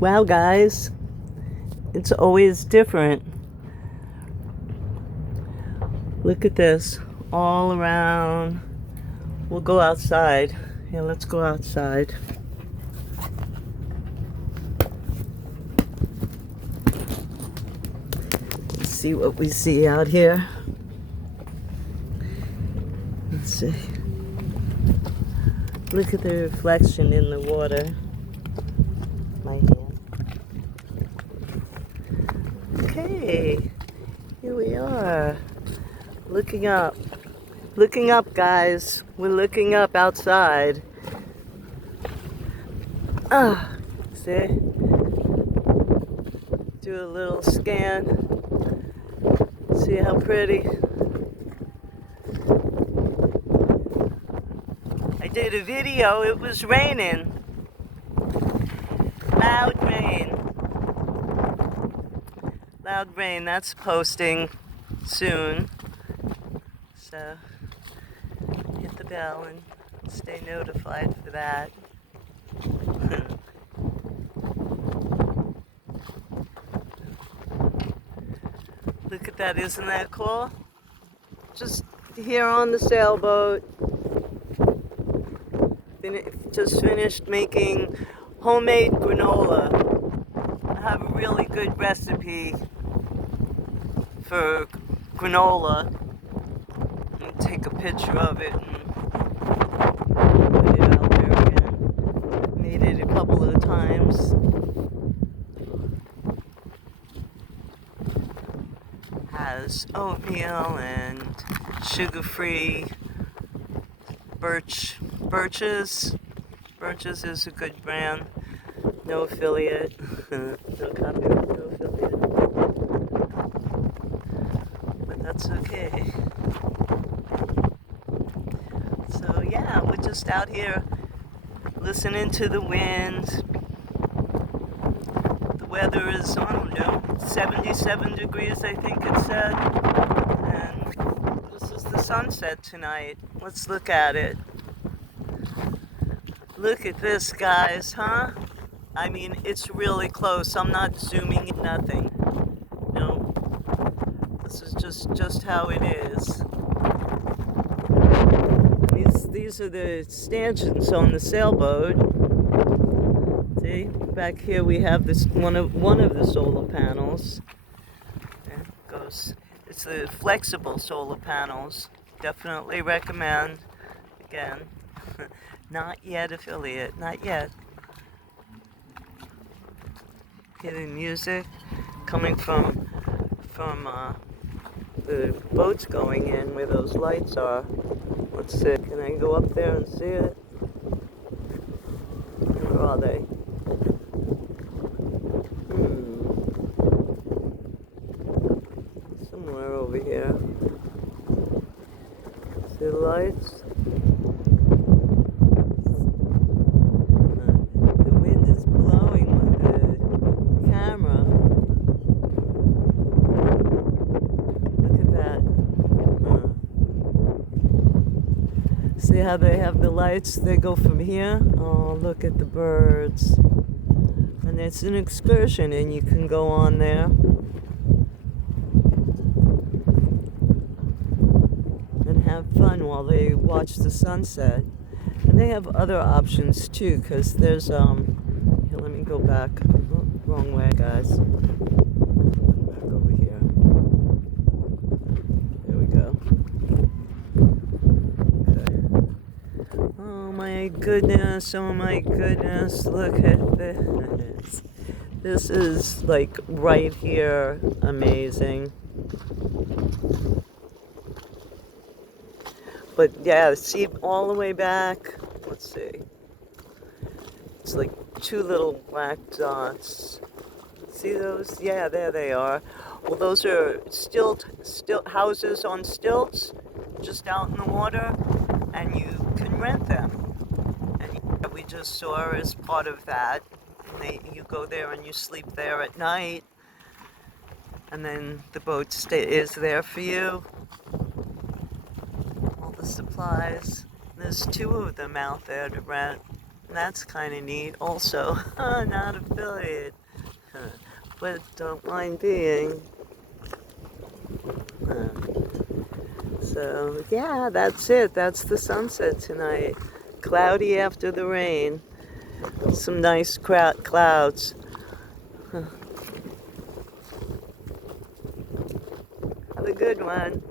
Wow, guys, it's always different. Look at this all around. We'll go outside. Yeah, let's go outside. Let's see what we see out here. Let's see. Look at the reflection in the water. My hand. Okay, here we are. Looking up. Looking up, guys. We're looking up outside. See? Do a little scan. See how pretty. I did a video, it was raining. Loud rain. Loud rain, that's posting soon. So, hit the bell and stay notified for that. Look at that, isn't that cool? Just here on the sailboat. Just finished making homemade granola. I have a really good recipe for granola. I'll take a picture of it and put it out there again. Made it a couple of times. Has oatmeal and sugar-free birches. Birches is a good brand. No affiliate. No copyright, no affiliate. But that's okay. So yeah, we're just out here listening to the wind. The weather is, I don't know, 77 degrees I think it said. And this is the sunset tonight. Let's look at it. Look at this, guys, huh? I mean, it's really close. I'm not zooming in, nothing. No. This is just how it is. These are the stanchions on the sailboat. See? Back here we have this one of the solar panels. There it goes. It's the flexible solar panels. Definitely recommend. Again. Not yet affiliate, not yet. Hearing music coming from the boats going in where those lights are. Let's see, can I go up there and see it? Where are they? Somewhere over here. See the lights? See how they have the lights? They go from here. Oh, look at the birds. And it's an excursion and you can go on there. And have fun while they watch the sunset. And they have other options too, because there's, here, let me go back. Oh, wrong way, guys. Back over here. There we go. Oh my goodness, look at this. This is like right here, amazing. But yeah, see all the way back, let's see. It's like two little black dots. See those? Yeah, there they are. Well, those are stilt houses on stilts, just out in the water, and you can rent them. And we just saw as part of that. You go there and you sleep there at night, and then the boat is there for you. All the supplies. There's two of them out there to rent. That's kind of neat also. Not affiliated, but don't mind being. Uh, so yeah, that's it. That's the sunset tonight. Cloudy after the rain. Some nice clouds. Have a good one.